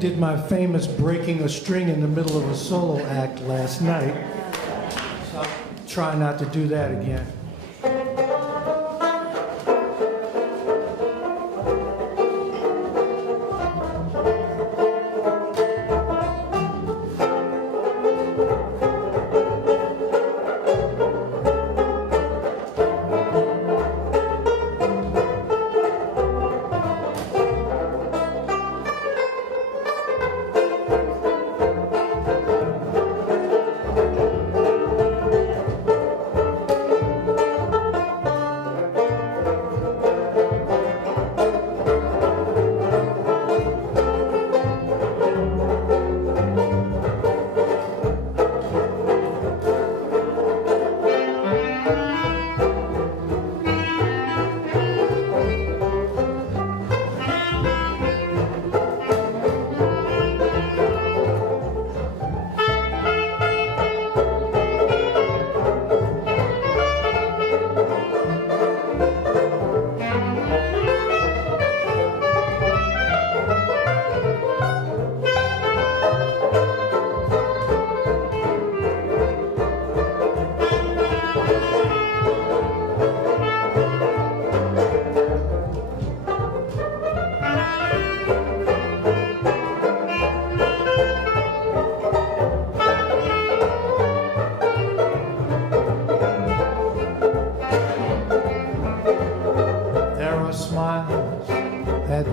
did my famous breaking a string in the middle of a solo act last night. So I'll try not to do that again.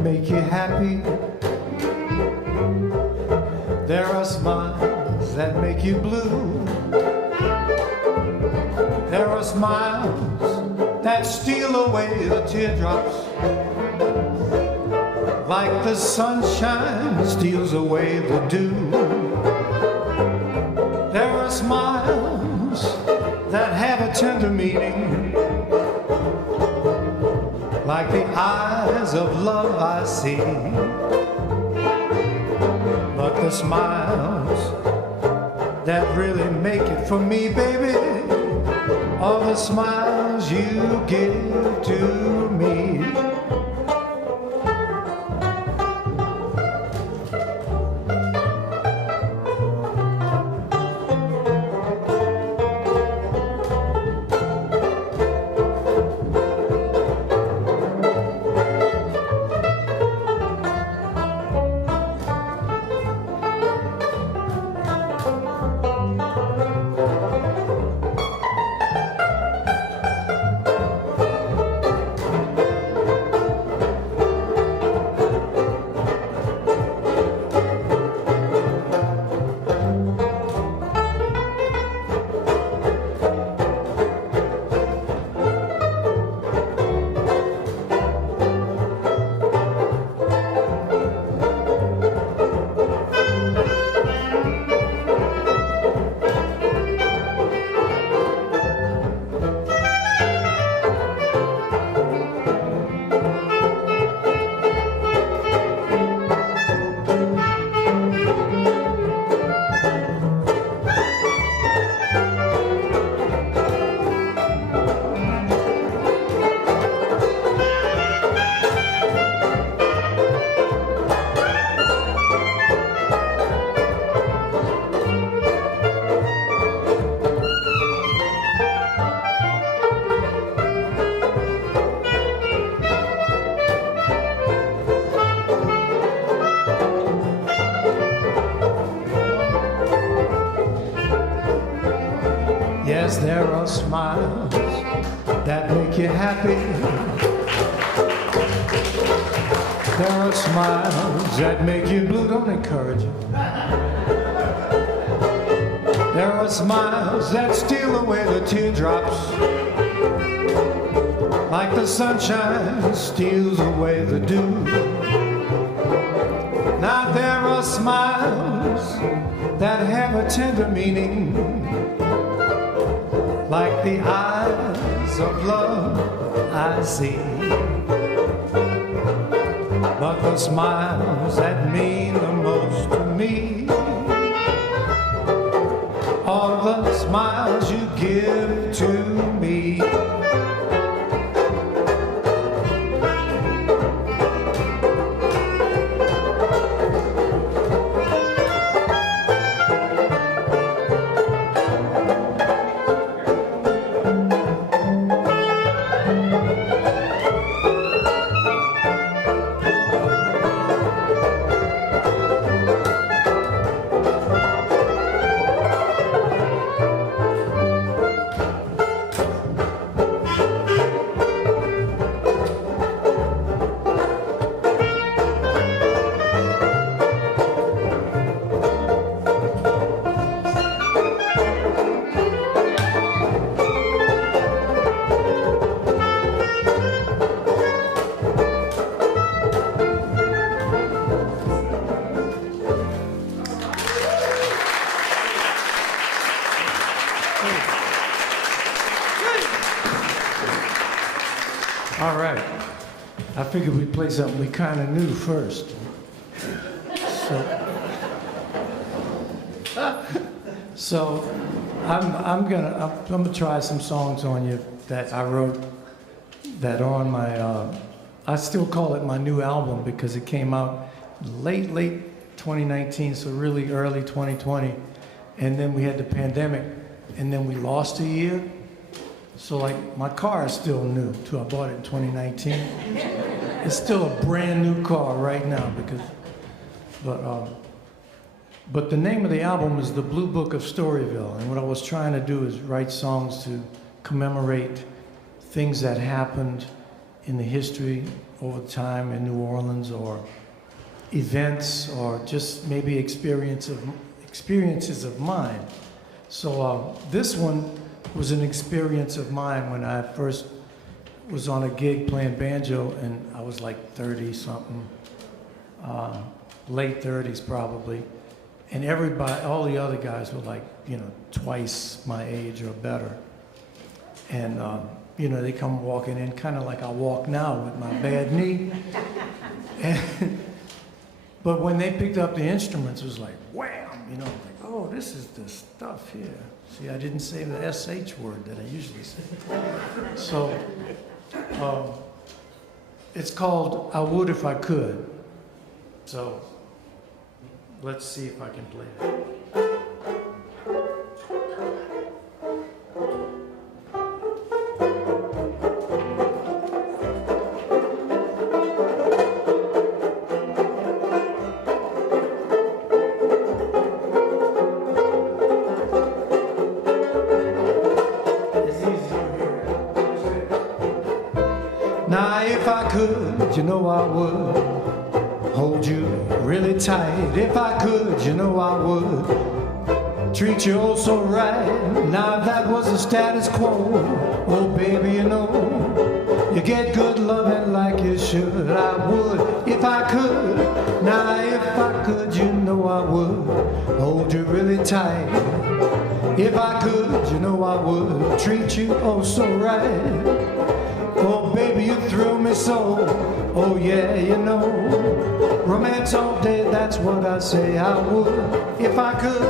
Make you happy. There are smiles that make you blue. There are smiles that steal away the teardrops, like the sunshine steals away the dew. There are smiles that have a tender meaning, like the eyes of love I see. But the smiles that really make it for me, baby, are the smiles you give to me. Yes, there are smiles that make you happy. There are smiles that make you blue. Don't encourage you. There are smiles that steal away the teardrops, like the sunshine steals away the dew. Now there are smiles that have a tender meaning, like the eyes of love I see. But the smiles that mean the most to me are the smiles you give to me. I figured we'd play something we kind of knew first. So I'm gonna try some songs on you that I wrote that are on my, I still call it my new album because it came out late 2019, so really early 2020. And then we had the pandemic, and then we lost a year. So like my car is still new too. I bought it in 2019. It's still a brand new car right now but the name of the album is The Blue Book of Storyville, and what I was trying to do is write songs to commemorate things that happened in the history over time in New Orleans, or events, or just maybe experiences of mine. So this one was an experience of mine when I first was on a gig playing banjo, and I was like 30-something, late 30s probably. And everybody, all the other guys were like, you know, twice my age or better. And, you know, they come walking in kind of like I walk now with my bad knee. But when they picked up the instruments, it was like, wham, you know, like, oh, this is the stuff here. See, I didn't say the SH word that I usually say. So, it's called I Would If I Could. So, let's see if I can play it. Now if I could, you know I would hold you really tight. If I could, you know I would treat you oh so right. Now if that was the status quo, oh baby, you know you get good loving like you should. I would if I could. Now if I could, you know I would hold you really tight. If I could, you know I would treat you oh so right. Oh baby, you thrill me so, oh yeah, you know, romance all day, that's what I say I would, if I could.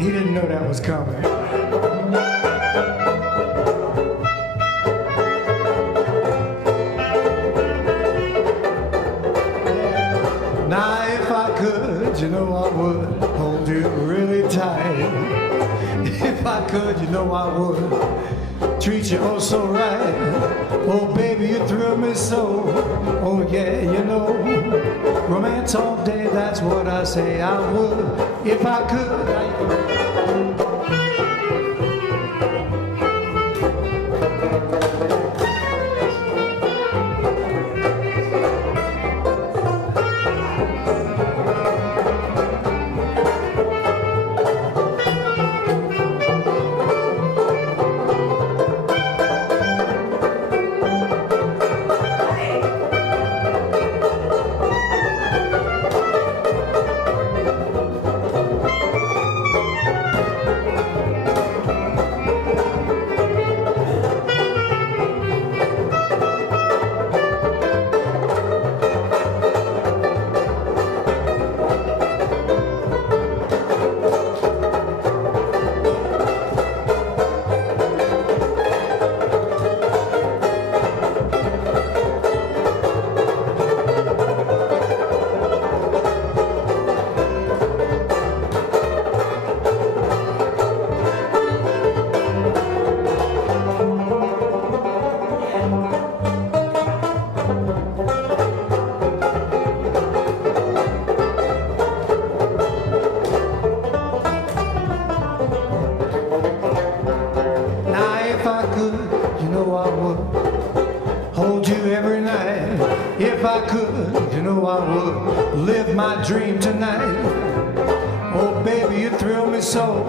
He didn't know that was coming. Now if I could, you know I would hold you really tight. If I could, you know I would treat you oh so right. Oh baby, you thrill me so, oh yeah, you know, romance all day, that's what I say I would, if I could. Dream tonight. Oh baby, you thrill me so.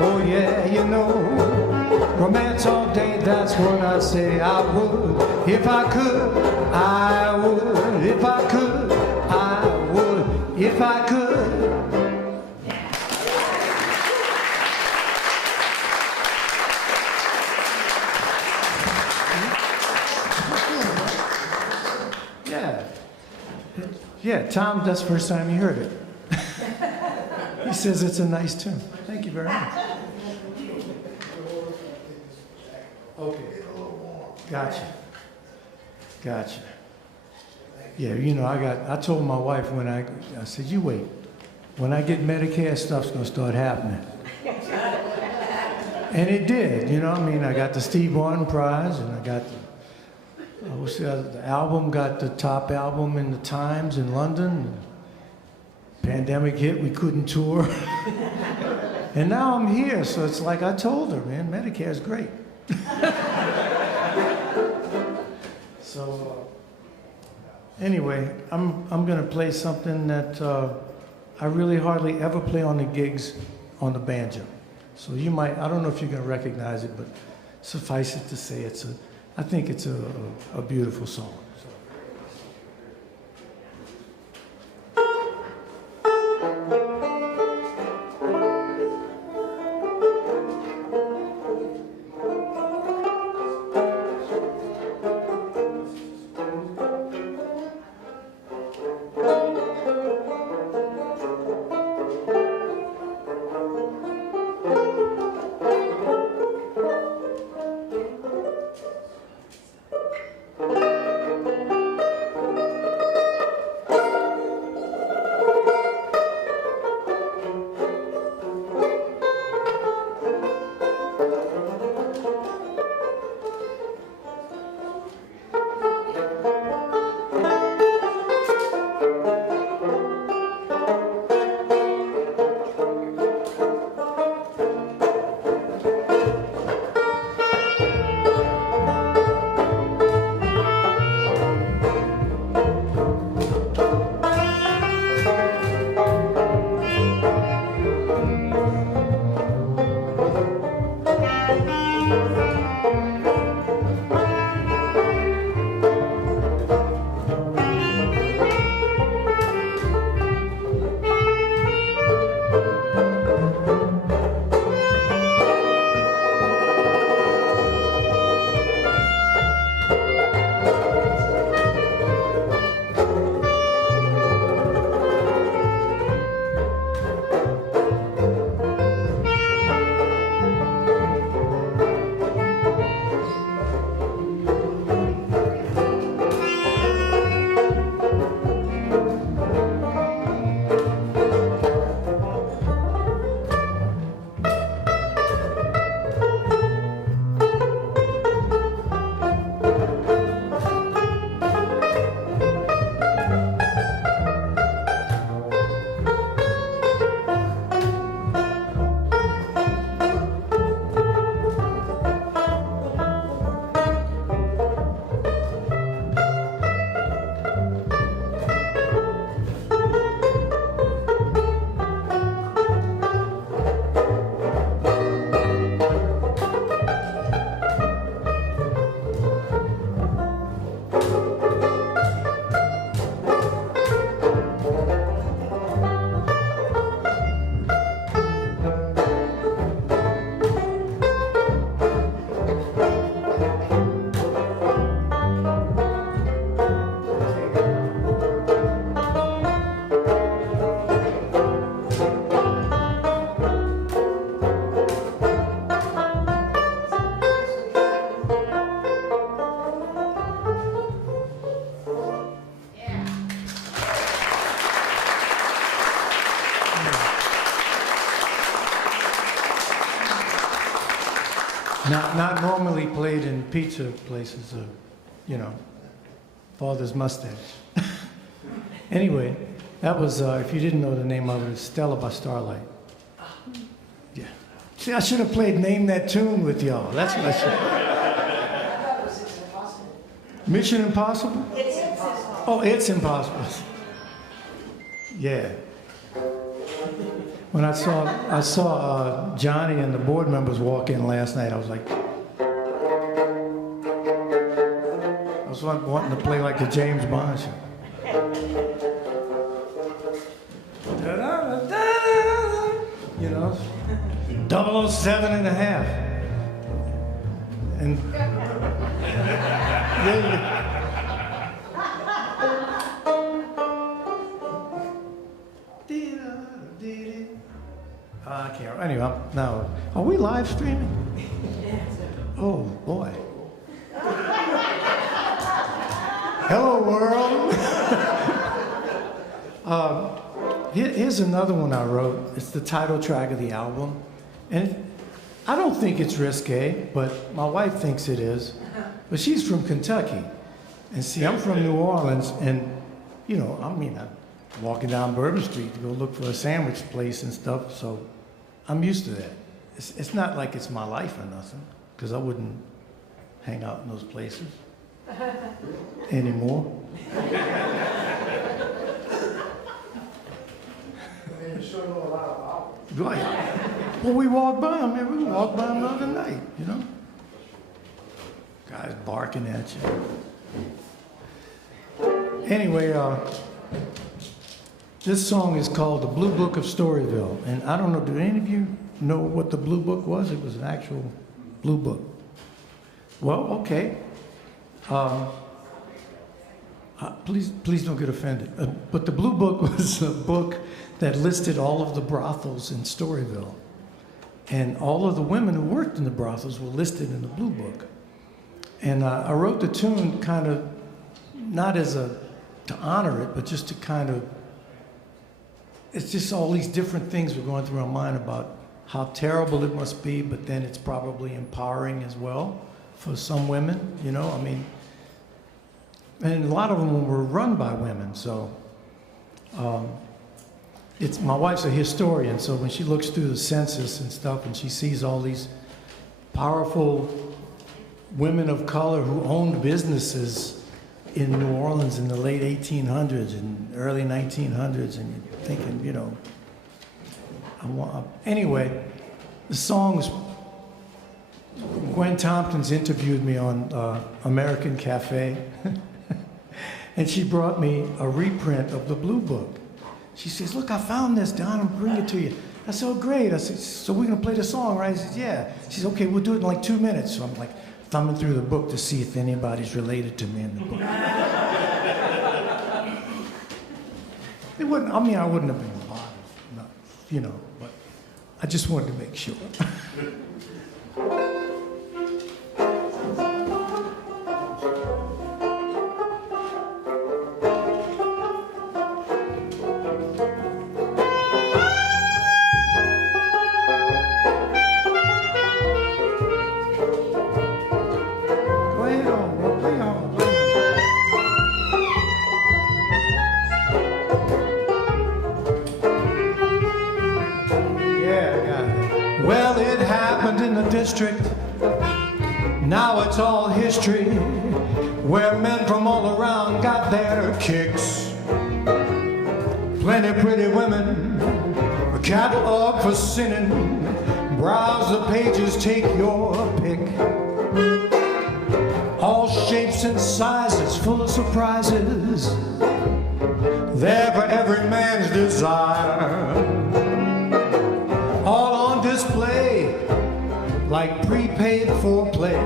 Oh yeah, you know, romance all day, that's what I say I would. If I could, I would. If I could, I would. If I could. Yeah, Tom, that's the first time he heard it. He says it's a nice tune. Thank you very much. Okay. Gotcha. Gotcha. Yeah, you know, I told my wife when I said, you wait. When I get Medicare, stuff's gonna start happening. And it did, you know, I mean, I got the Steve Martin Prize, and I got the album, got the top album in the Times in London. Pandemic hit, we couldn't tour. And now I'm here, so it's like I told her, man, Medicare's great. So, anyway, I'm gonna play something that I really hardly ever play on the gigs on the banjo. So you might, I don't know if you're gonna recognize it, but suffice it to say, I think it's a beautiful song. Not normally played in pizza places or, you know, Father's Mustache. Anyway, that was, if you didn't know the name of it, it's Stella By Starlight. Yeah. See, I should have played Name That Tune with y'all. That's what I should have. Mission Impossible? It's Impossible. Oh, It's Impossible. Yeah. When I saw Johnny and the board members walk in last night, I was like, I was wanting to play like the James Bond show. You know, 007 and a half. And now, are we live streaming? Oh, boy. Hello, world. Here's another one I wrote. It's the title track of the album. And I don't think it's risque, but my wife thinks it is. But she's from Kentucky. And see, I'm from New Orleans, and, you know, I mean, I'm walking down Bourbon Street to go look for a sandwich place and stuff, so I'm used to that. It's not like it's my life or nothing, because I wouldn't hang out in those places anymore. Right. Well, we walked by them. We walked by them the other night, you know? Guys barking at you. Anyway, this song is called The Blue Book of Storyville. And I don't know, do any of you know what the Blue Book was? It was an actual blue book. Well, okay. Please don't get offended. But the Blue Book was a book that listed all of the brothels in Storyville. And all of the women who worked in the brothels were listed in the Blue Book. And I wrote the tune kind of, not as to honor it, but just to kind of, it's just all these different things were going through our mind about how terrible it must be, but then it's probably empowering as well for some women, you know, I mean, and a lot of them were run by women, so my wife's a historian, so when she looks through the census and stuff and she sees all these powerful women of color who owned businesses in New Orleans in the late 1800s and early 1900s, and you're thinking, you know, anyway, the songs, Gwen Tompkins interviewed me on American Cafe, and she brought me a reprint of the Blue Book. She says, look, I found this, Don, I'm bringing it to you. I said, oh, great. I said, so we're gonna play the song, right? I said, yeah. She said, okay, we'll do it in like 2 minutes. So I'm like, thumbing through the book to see if anybody's related to me in the book. It wouldn't, I mean, I wouldn't have been bothered, no, you know, but I just wanted to make sure. Well, it happened in the district. Now it's all history, where men from all around got their kicks. Plenty pretty women, a catalog for sinning. Browse the pages, take your pick. All shapes and sizes, full of surprises, there for every man's desire. All on display, like prepaid foreplay.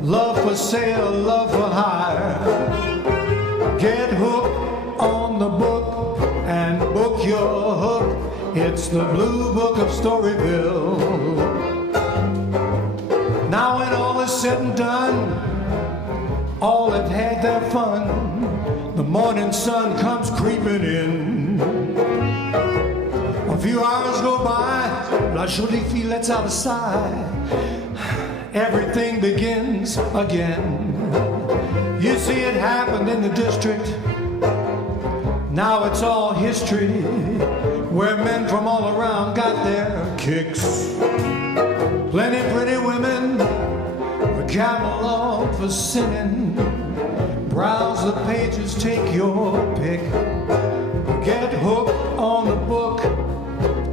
Love for sale, love for hire. Get hooked on the book and book your hook. It's the Blue Book of Storyville. Now when all is said and done, all have had their fun. The morning sun comes creeping in. A few hours go by, la jolie fille lets out a sigh. Everything begins again. You see, it happened in the district. Now it's all history, where men from all around got their kicks. Plenty pretty women, a catalog for sinning. Browse the pages, take your pick. Get hooked on the book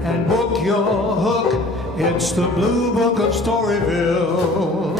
and book your hook. It's the Blue Book of Storyville.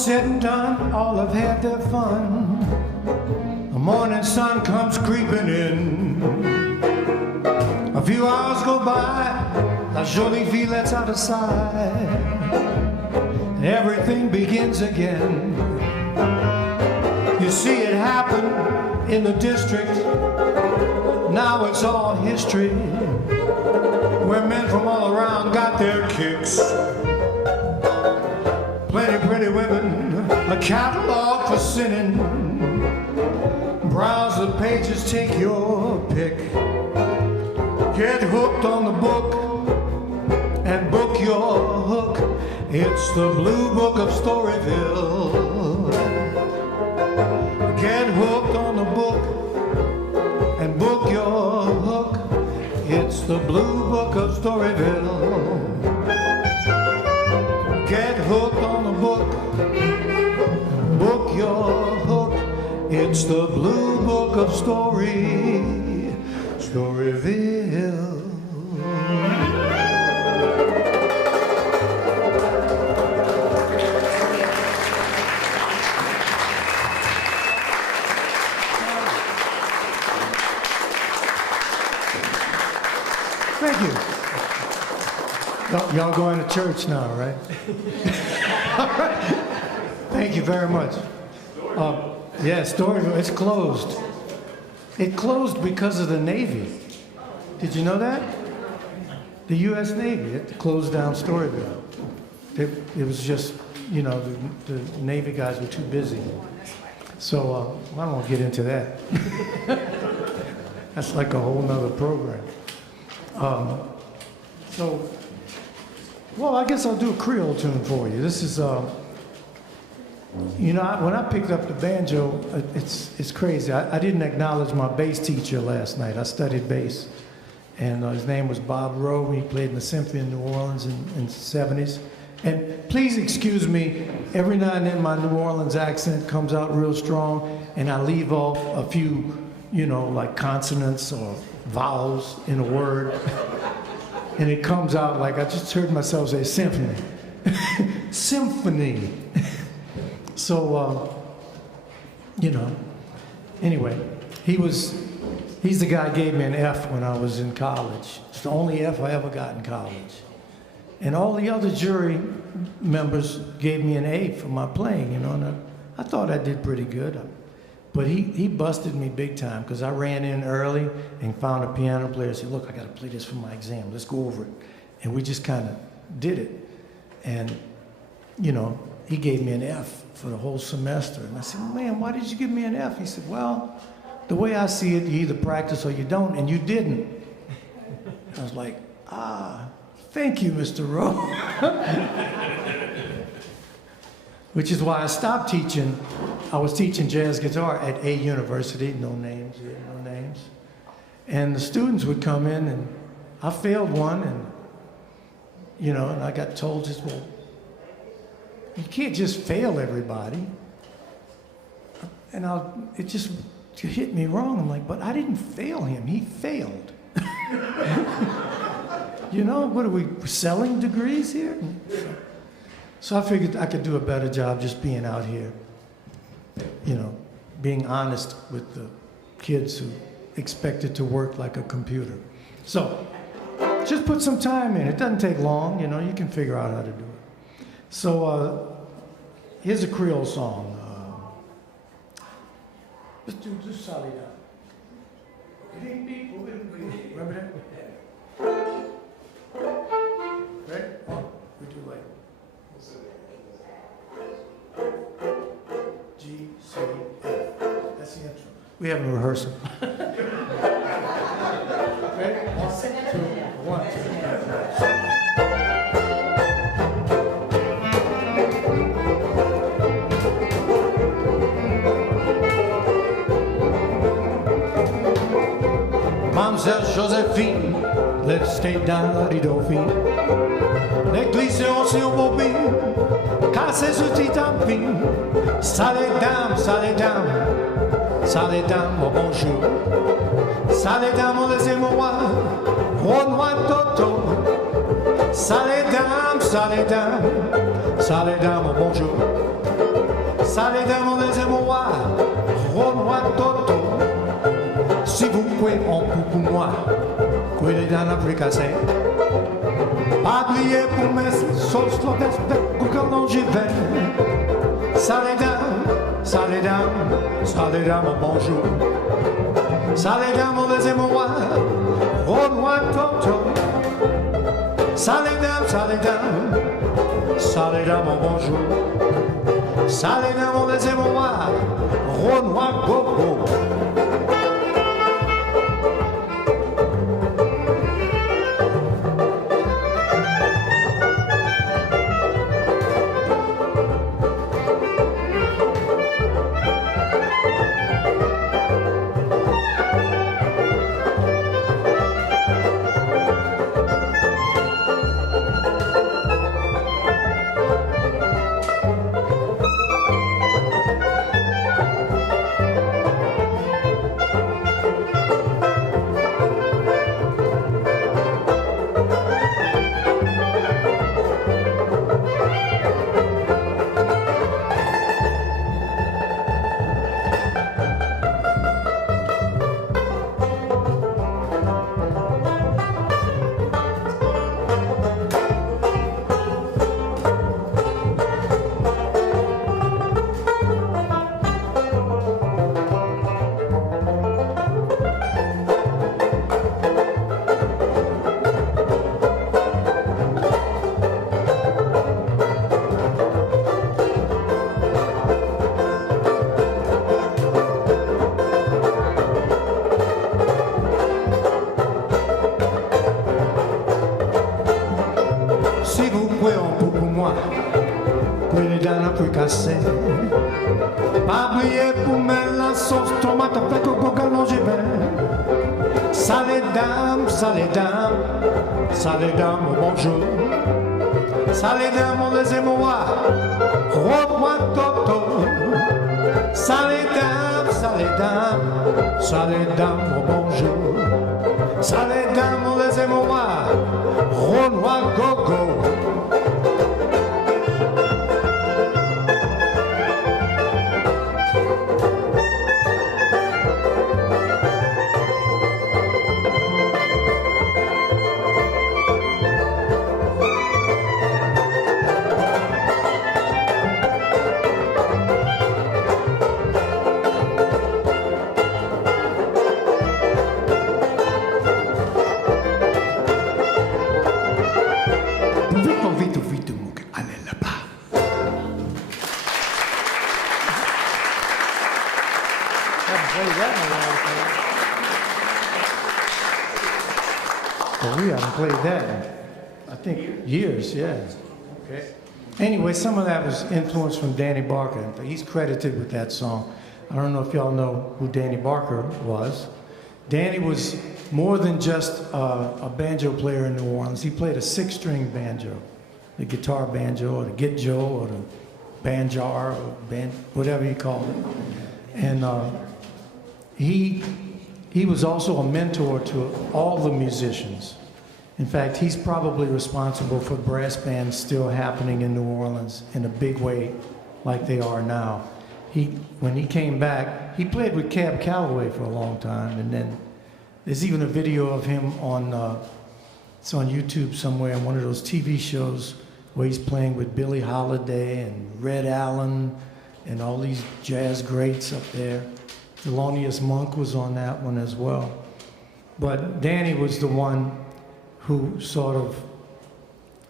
said and done, all have had their fun. The morning sun comes creeping in. A few hours go by, la jolie fille lets out a sigh. Everything begins again. You see it happen in the district. Now it's all history, where men from all around got their kicks. Plenty pretty women, a catalog for sinning. Browse the pages, take your pick. Get hooked on the book and book your hook. It's the Blue Book of Storyville. Get hooked on the book and book your hook. It's the Blue Book of Storyville. Get hooked on the book, book your hook. It's the Blue Book of Storyville. Thank you. Y'all going to church now, right? All right. Thank you very much. Yeah, Storyville, it's closed. It closed because of the Navy. Did you know that? The U.S. Navy, it closed down Storyville. It was just, you know, the Navy guys were too busy. So I won't get into that. That's like a whole nother program. Well, I guess I'll do a Creole tune for you. This is, you know, when I picked up the banjo, it's crazy. I didn't acknowledge my bass teacher last night. I studied bass, and his name was Bob Rowe. He played in the Symphony in New Orleans in the 70s. And please excuse me, every now and then my New Orleans accent comes out real strong, and I leave off a few, you know, like consonants or vowels in a word. And it comes out like I just heard myself say symphony. Symphony. So, you know, anyway, he's the guy who gave me an F when I was in college. It's the only F I ever got in college. And all the other jury members gave me an A for my playing, you know, and I thought I did pretty good. But he busted me big time because I ran in early and found a piano player and said, look, I got to play this for my exam. Let's go over it. And we just kind of did it. And, you know, he gave me an F for the whole semester. And I said, man, why did you give me an F? He said, well, the way I see it, you either practice or you don't, and you didn't. I was like, thank you, Mr. Rowe. Which is why I stopped teaching. I was teaching jazz guitar at a university, no names. And the students would come in, and I failed one, and, you know, and I got told just, well, you can't just fail everybody. And it just hit me wrong. I'm like, but I didn't fail him, he failed. You know, what are we selling degrees here? So I figured I could do a better job just being out here, you know, being honest with the kids who expected to work like a computer. So just put some time in. It doesn't take long, you know, you can figure out how to do it. So here's a Creole song. Let's do Salida. Remember that? Right? We do like G, C, F. That's the intro. We have a rehearsal. Ready? 1, 2, 1, 2. Mademoiselle Joséphine, let's stay down la Dauphine. Les glissions sur bobine, casser ce petit tapis. Ça les dames, ça les dames, ça les dames, oh bonjour. Ça les dames, oh laissez-moi voir, oh noix toto. Ça les dames, ça les dames, ça les dames, oh bonjour. Saledam, laissez-moi, Renoir Toto. Si vous pouvez en pour moi, couler dans la fricassée. Pas oublier pour mes sauces, quand j'y vais. Saledam, saledam, saledam, bonjour. Saledam, laissez-moi, Renoir Toto. Saledam, saledam, saledam, bonjour. Saledam, laissez-moi, Renoir Gogo. Pas oublier pour mettre la sauce tomate avec au bocalon j'y vais. Saledam, saledam, saledam, bonjour. Saledam, laissez-moi, Renoir Toto. Saledam, saledam, saledam, bonjour. Saledam, laissez-moi, Renoir Gogo. Played that, I think, years, yeah. Okay. Anyway, some of that was influence from Danny Barker. He's credited with that song. I don't know if y'all know who Danny Barker was. Danny was more than just a banjo player in New Orleans. He played a six-string banjo, the guitar banjo, or the gitjo, or the banjar, or whatever you call it. And he was also a mentor to all the musicians. In fact, he's probably responsible for brass bands still happening in New Orleans in a big way like they are now. When he came back, he played with Cab Calloway for a long time, and then there's even a video of him it's on YouTube somewhere in one of those TV shows where he's playing with Billie Holiday and Red Allen and all these jazz greats up there. Thelonious Monk was on that one as well. But Danny was the one who sort of,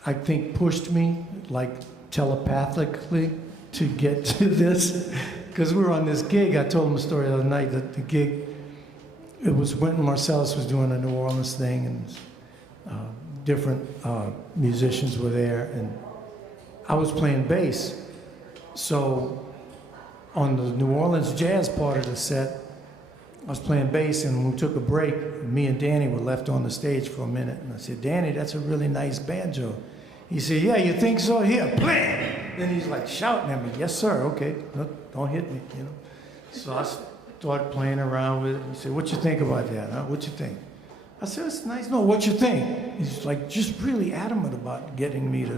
I think, pushed me, like telepathically, to get to this. Because we were on this gig, I told him a story the other night, that the gig, it was Wynton Marsalis was doing a New Orleans thing, and different musicians were there, and I was playing bass. So on the New Orleans jazz part of the set, I was playing bass, and when we took a break, me and Danny were left on the stage for a minute, and I said, "Danny, that's a really nice banjo." He said, "Yeah, you think so? Here, play it!" Then he's like shouting at me, "Yes, sir, okay, no, don't hit me, you know." So I started playing around with it. He said, "What you think about that, huh? What you think?" I said, "It's nice. No, what you think?" He's like just really adamant about getting me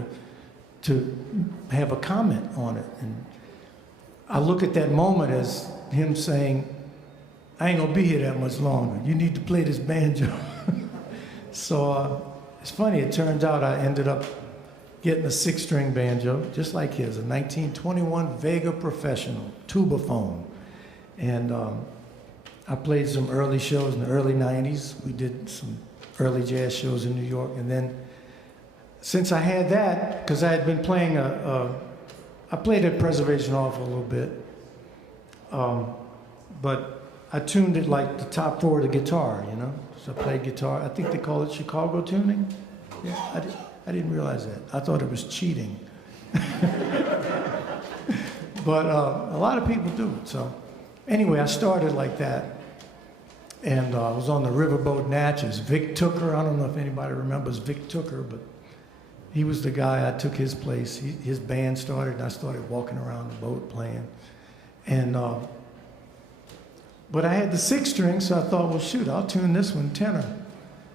to have a comment on it. And I look at that moment as him saying, I ain't gonna be here that much longer. You need to play this banjo. So it's funny, it turns out I ended up getting a 6-string banjo, just like his, a 1921 Vega Professional, tubaphone. And I played some early shows in the early 90s. We did some early jazz shows in New York. And then since I had that, because I had been playing I played at Preservation Hall for a little bit, but I tuned it like the top 4 of the guitar, you know? So I played guitar. I think they call it Chicago tuning. Yeah, I didn't realize that. I thought it was cheating. But a lot of people do it. So anyway, I started like that. And I was on the Riverboat Natchez. Vic Tooker, I don't know if anybody remembers Vic Tooker, but he was the guy. I took his place. His band started, and I started walking around the boat playing. And but I had the 6-string, so I thought, well, shoot, I'll tune this one tenor.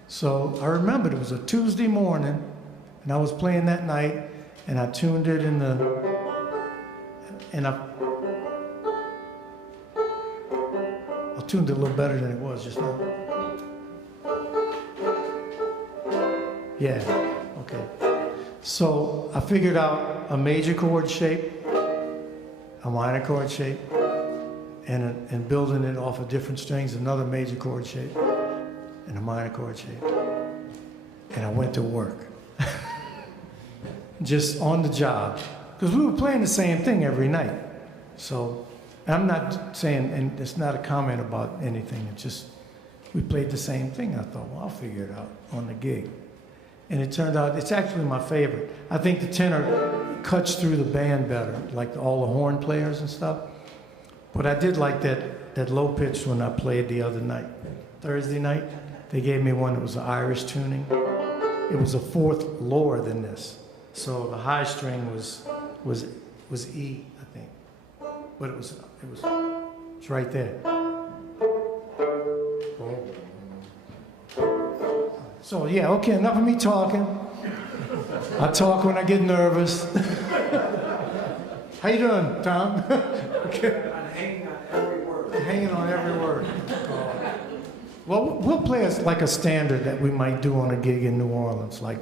So I remembered it was a Tuesday morning, and I was playing that night, and I tuned it in the, and I tuned it a little better than it was just now. Yeah, okay. So I figured out a major chord shape, a minor chord shape, and building it off of different strings, another major chord shape, and a minor chord shape. And I went to work. Just on the job. Because we were playing the same thing every night. So, and I'm not saying, and it's not a comment about anything, it's just, we played the same thing. I thought, well, I'll figure it out on the gig. And it turned out, it's actually my favorite. I think the tenor cuts through the band better, like all the horn players and stuff. But I did like that low pitch one I played the other night. Thursday night, they gave me one that was an Irish tuning. It was a 4th lower than this. So the high string was E, I think. But it was right there. So yeah, okay, enough of me talking. I talk when I get nervous. How you doing, Tom? Okay. I'm hanging on every word. Hanging on every word. Well, we'll play like a standard that we might do on a gig in New Orleans, like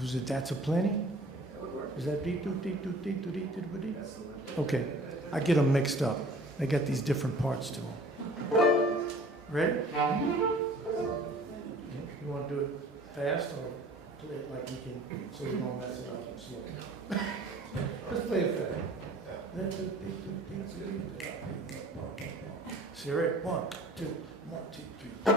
was it That's a Plenty? Is that dee doo dee doo dee doo dee doo dee? Okay, I get them mixed up. They got these different parts to them. Ready? You want to do it fast or play it like you can, so you don't mess it up and slow? Let's play it fast. See, ready? 1, 2, 1, 2, 3.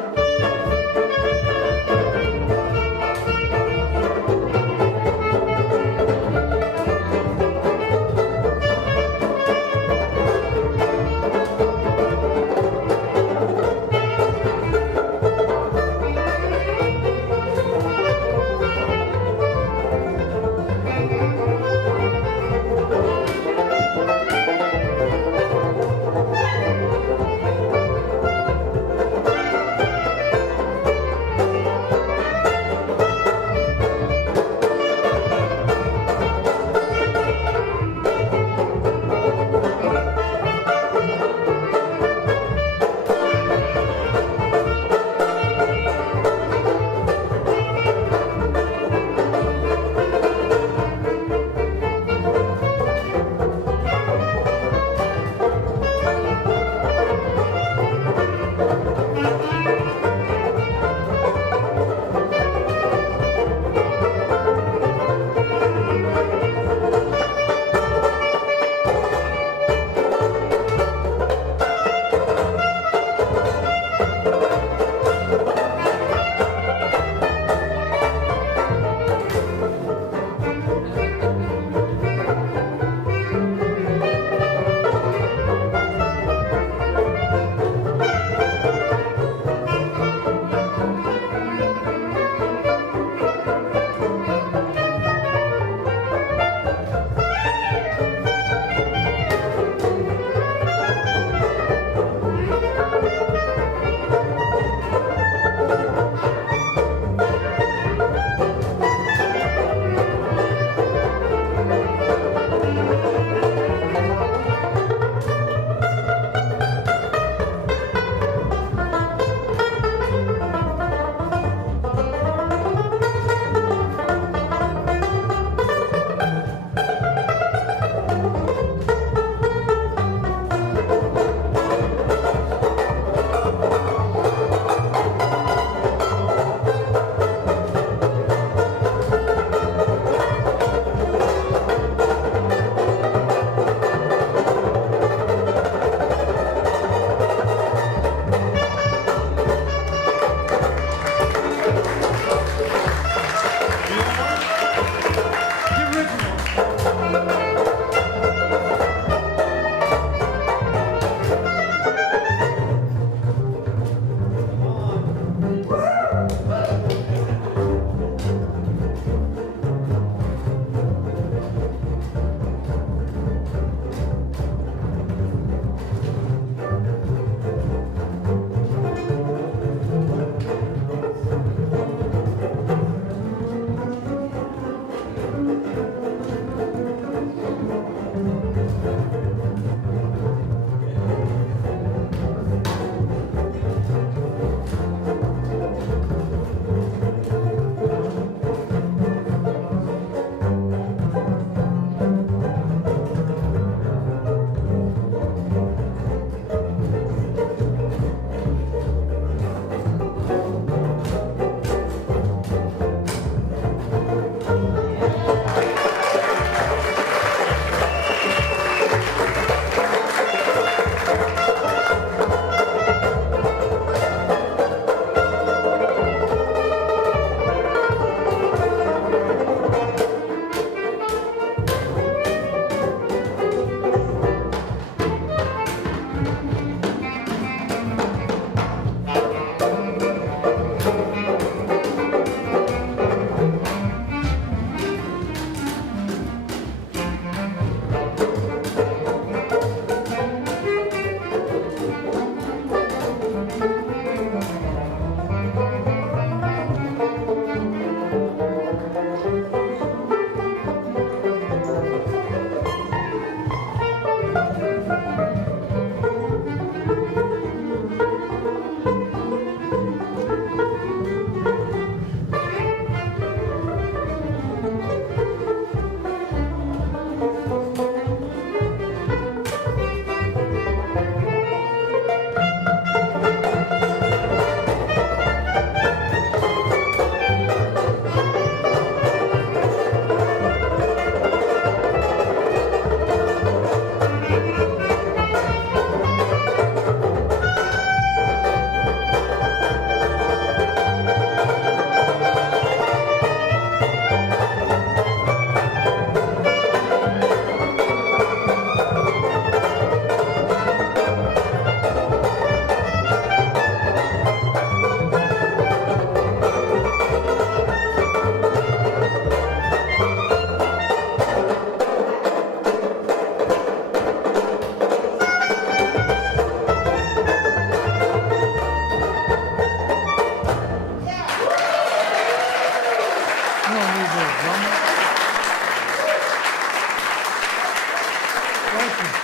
Thank you.